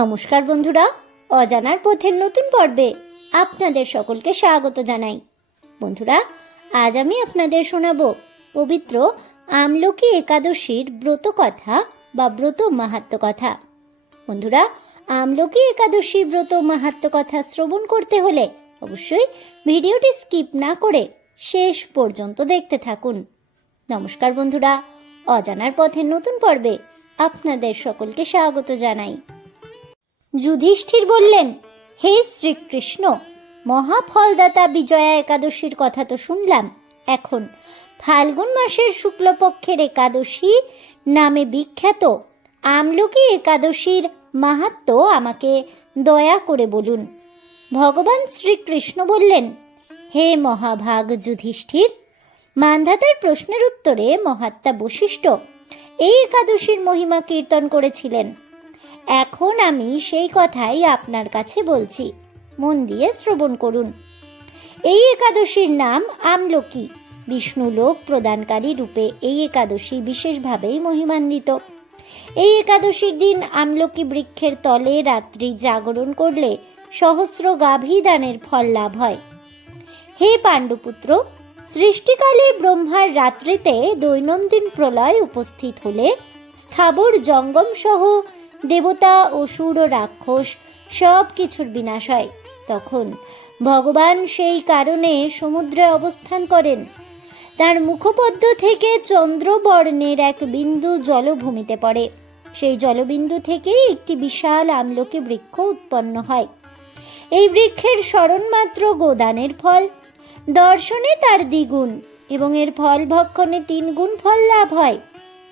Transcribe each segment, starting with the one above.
নমস্কার বন্ধুরা, অজানার পথের নতুন পর্বে আপনাদের সকলকে স্বাগত জানাই। বন্ধুরা, আজ আমি আপনাদের শোনাবো পবিত্র আমলকি একাদশীর ব্রত কথা বা ব্রত মাহাত্ম কথা। বন্ধুরা, আমলকি একাদশী ব্রত মাহাত্ম কথা শ্রবণ করতে হলে অবশ্যই ভিডিওটি স্কিপ না করে শেষ পর্যন্ত দেখতে থাকুন। নমস্কার বন্ধুরা, অজানার পথের নতুন পর্বে আপনাদের সকলকে স্বাগত জানাই। যুধিষ্ঠির বললেন, হে শ্রীকৃষ্ণ, মহাফলদাতা বিজয়া একাদশীর কথা তো শুনলাম। এখন ফাল্গুন মাসের শুক্লপক্ষের একাদশী নামে বিখ্যাত আমলকি একাদশীর মাহাত্ম আমাকে দয়া করে বলুন। ভগবান শ্রীকৃষ্ণ বললেন, হে মহাভাগ যুধিষ্ঠির, মান্ধাতার প্রশ্নের উত্তরে মহাত্মা বশিষ্ঠ এই একাদশীর মহিমা কীর্তন করেছিলেন। এখন আমি সেই কথাই আপনার কাছে বলছি। মন দিয়ে শ্রবণ করুন। এই একাদশীর নাম আমলকি। বিষ্ণু লোক প্রদানকারী রূপে এই একাদশী বিশেষভাবেই মহিমান্বিত। এই একাদশীর দিন আমলকি বৃক্ষের তলে রাত্রি জাগরণ করলে সহস্র গাভী দানের ফল লাভ হয়। হে পাণ্ডুপুত্র, সৃষ্টিকালে ব্রহ্মার রাত্রিতে দৈনন্দিন প্রলয় উপস্থিত হলে স্থাবর জঙ্গম সহ দেবতা, অসুর ও রাক্ষস সব কিছুর বিনাশ হয়। তখন ভগবান সেই কারণে সমুদ্রে অবস্থান করেন। তার মুখপদ্ম থেকে চন্দ্রবর্ণের এক বিন্দু জলভূমিতে পড়ে। সেই জলবিন্দু থেকেই একটি বিশাল আমলকি বৃক্ষ উৎপন্ন হয়। এই বৃক্ষের স্মরণমাত্র গোদানের ফল। দর্শনে তার দ্বিগুণ এবং এর ফল ভক্ষণে তিন গুণ ফল লাভ হয়।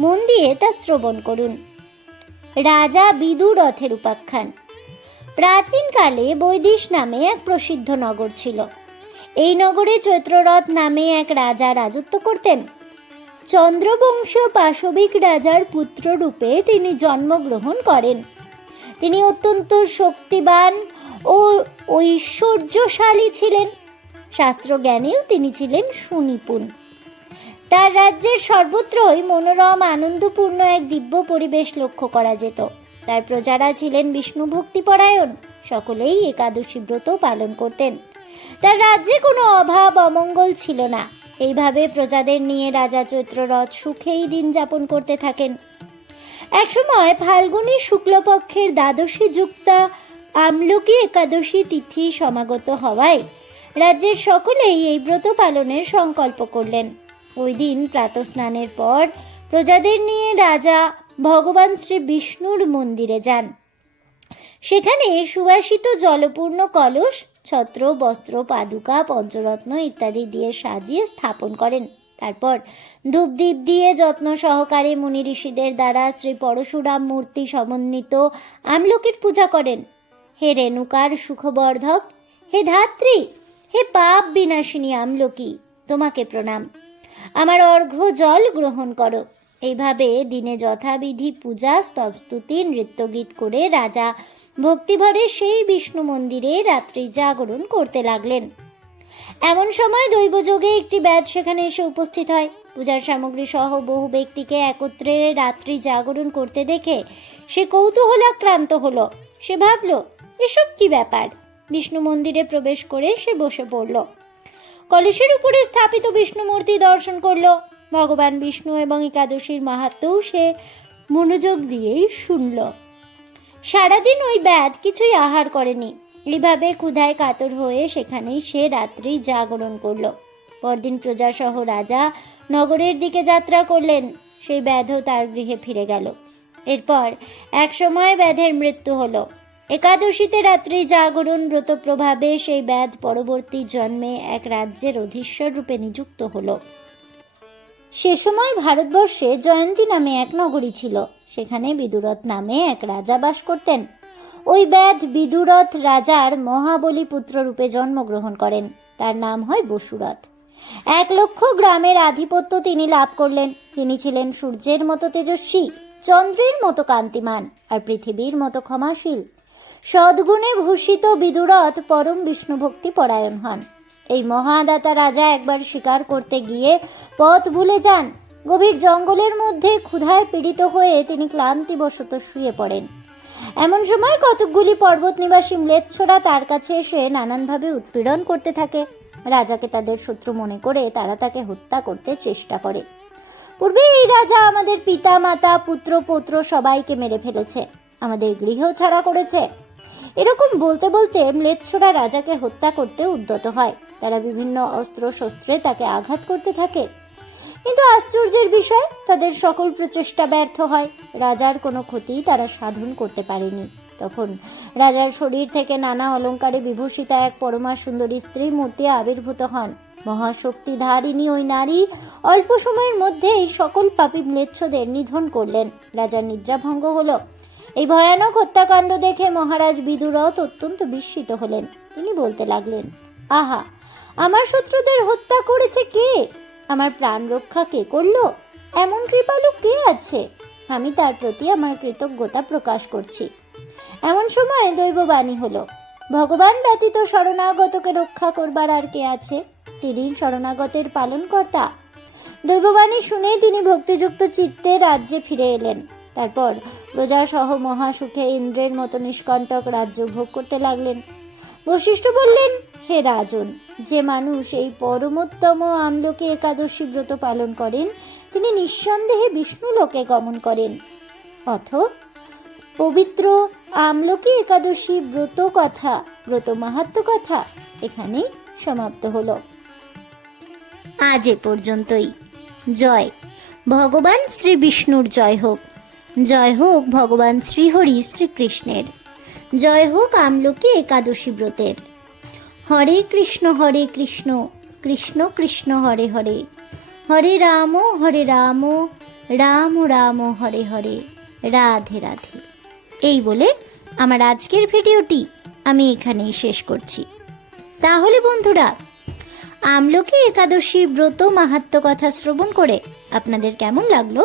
মন দিয়ে তা শ্রবণ করুন। রাজা বিদু রথের উপাখ্যান। প্রাচীনকালে বৈদিশ নামে এক প্রসিদ্ধ নগর ছিল। এই নগরে চৈত্ররথ নামে এক রাজা রাজত্ব করতেন। চন্দ্রবংশ পাশবিক রাজার পুত্র রূপে তিনি জন্মগ্রহণ করেন। তিনি অত্যন্ত শক্তিবান ও ঐশ্বর্যশালী ছিলেন। শাস্ত্রজ্ঞানেও তিনি ছিলেন সুনিপুণ। তার রাজ্যের সর্বত্রই মনোরম, আনন্দপূর্ণ এক দিব্য পরিবেশ লক্ষ্য করা যেত। তার প্রজারা ছিলেন বিষ্ণু ভক্তিপরায়ণ, সকলেই একাদশী ব্রত পালন করতেন। তার রাজ্যে কোনো অভাব, অমঙ্গল ছিল না। এইভাবে প্রজাদের নিয়ে রাজা চৈত্ররথ সুখেই দিন যাপন করতে থাকেন। একসময় ফাল্গুনী শুক্লপক্ষের দ্বাদশী যুক্তা আমলকি একাদশী তিথি সমাগত হওয়ায় রাজ্যের সকলেই এই ব্রত পালনের সংকল্প করলেন। ওই দিন প্রাতস্নানের পর প্রজাদের নিয়ে রাজা ভগবান শ্রী বিষ্ণুর মন্দিরে যান। সেখানে সুবাসিত জলপূর্ণ কলস, ছত্র, বস্ত্র, পাদুকা, পঞ্চরত্ন ইত্যাদি দিয়ে সাজিয়ে স্থাপন করেন। তারপর ধূপদীপ দিয়ে যত্ন সহকারে মুনি ঋষিদের দ্বারা শ্রী পরশুরাম মূর্তি সমন্বিত আমলকির পূজা করেন। হে রেণুকার সুখবর্ধক, হে ধাত্রী, হে পাপ বিনাশিনী আমলকি, তোমাকে প্রণাম। আমার অর্ঘ্য জল গ্রহণ করো। এইভাবে দিনে যথাবিধি পূজা, স্তবস্তুতি, নৃত্যগীত করে রাজা ভক্তিভরে সেই বিষ্ণু মন্দিরে রাত্রি জাগরণ করতে লাগলেন। এমন সময় দৈবযোগে একটি ব্যাধ সেখানে এসে উপস্থিত হয়। পূজার সামগ্রী সহ বহু ব্যক্তিকে একত্রে রাত্রি জাগরণ করতে দেখে সে কৌতূহলাক্রান্ত হলো। সে ভাবল, এসব কি ব্যাপার? বিষ্ণু মন্দিরে প্রবেশ করে সে বসে পড়ল। কলসের উপরে স্থাপিত বিষ্ণু মূর্তি দর্শন করল। ভগবান বিষ্ণু এবং একাদশীর মাহাত্মও সে মনোযোগ দিয়েই শুনল। সারাদিন ওই ব্যাধ কিছুই আহার করেনি। এইভাবে ক্ষুধায় কাতর হয়ে সেখানেই সে রাত্রি জাগরণ করল। পরদিন প্রজাসহ রাজা নগরের দিকে যাত্রা করলেন। সেই ব্যাধও তার গৃহে ফিরে গেল। এরপর এক সময় ব্যাধের মৃত্যু হলো। একাদশীতে রাত্রি জাগরণ ব্রত প্রভাবে সেই ব্যাধ পরবর্তী জন্মে এক রাজ্যের অধীশ্বর রূপে নিযুক্ত হলো। সে সময় ভারতবর্ষে জয়ন্তী নামে এক নগরী ছিল। সেখানে বিদুরথ নামে এক রাজা বাস করতেন। ওই ব্যাধ বিদুরথ রাজার মহাবলী পুত্র রূপে জন্মগ্রহণ করেন। তার নাম হয় বসুরথ। এক লক্ষ গ্রামের আধিপত্য তিনি লাভ করলেন। তিনি ছিলেন সূর্যের মতো তেজস্বী, চন্দ্রের মতো কান্তিমান, আর পৃথিবীর মতো ক্ষমাশীল। সদ্গুণে ভূষিত বিদুরথ পরম বিষ্ণু ভক্তি পরায়ণ হন। এই মহাদাতা রাজা একবার শিকার করতে গিয়ে পথ ভুলে যান। গভীর জঙ্গলের মধ্যে ক্ষুধায় পীড়িত হয়ে তিনি ক্লান্তিবশত শুয়ে পড়েন। এমন সময় কতকগুলি পর্বত নিবাসী ম্লেচ্ছরা তার কাছে এসে নানানভাবে উৎপীড়ন করতে থাকে। রাজাকে তাদের শত্রু মনে করে তারা তাকে হত্যা করতে চেষ্টা করে। পূর্বে এই রাজা আমাদের পিতা, মাতা, পুত্র, পৌত্র সবাইকে মেরে ফেলেছে। আমাদের গৃহ ছাড়া করেছে। এরকম বলতে বলতে ম্লেচ্ছরা রাজাকে হত্যা করতে উদ্যত হয়। তারা বিভিন্ন অস্ত্র শস্ত্রে তাকে আঘাত করতে থাকে। কিন্তু আশ্চর্যের বিষয়, তাদের সকল প্রচেষ্টা ব্যর্থ হয়। রাজার কোনো ক্ষতি তারা সাধন করতে পারেনি। তখন রাজার শরীর থেকে নানা অলংকারে বিভূষিতা এক পরমা সুন্দরী স্ত্রী মূর্তি আবির্ভূত হন। মহাশক্তি ধারিণী ওই নারী অল্প সময়ের মধ্যেই সকল পাপী ম্লেচ্ছদের নিধন করলেন। রাজার নিদ্রাভঙ্গ হলো এই ভয়ানক হত্যাকাণ্ড দেখে মহারাজ বিদুরথ অত্যন্ত বিস্মিত হলেন। তিনি বলতে লাগলেন, আহা, আমার শত্রুদের হত্যা করেছে কে? আমার প্রাণ রক্ষা কে করল? এমন কৃপালু কে আছে? আমি তার প্রতি আমার কৃতজ্ঞতা প্রকাশ করছি। এমন সময় দৈববাণী হলো, ভগবান ব্যতীত শরণাগতকে রক্ষা করবার আর কে আছে? তিনি শরণাগতের পালনকর্তা। দৈববাণী শুনে তিনি ভক্তিযুক্ত চিত্তে রাজ্যে ফিরে এলেন। তারপর প্রজাসহ মহাসুখে ইন্দ্রের মতো নিষ্কণ্টক রাজ্য ভোগ করতে লাগলেন। বশিষ্ঠ বললেন, হে রাজন, যে মানুষ এই পরমোত্তম আমলোকে একাদশী ব্রত পালন করেন, তিনি নিঃসন্দেহে বিষ্ণু লোকে গমন করেন। অথ, পবিত্র আমলকি একাদশী ব্রত কথা, ব্রত মাহাত্ম কথা এখানেই সমাপ্ত হলো। আজ এ পর্যন্তই। জয়। ভগবান শ্রী বিষ্ণুর জয় হোক। জয় হোক ভগবান শ্রীহরি শ্রীকৃষ্ণের। জয় হোক আমলকি একাদশী ব্রতের। হরে কৃষ্ণ হরে কৃষ্ণ কৃষ্ণ কৃষ্ণ, হরে হরে। হরে রাম হরে রাম রাম রাম, হরে হরে। রাধে রাধে। এই বলে আমার আজকের ভিডিওটি আমি এখানেই শেষ করছি। তাহলে বন্ধুরা, আমলকি একাদশী ব্রত মাহাত্ম কথা শ্রবণ করে আপনাদের কেমন লাগল?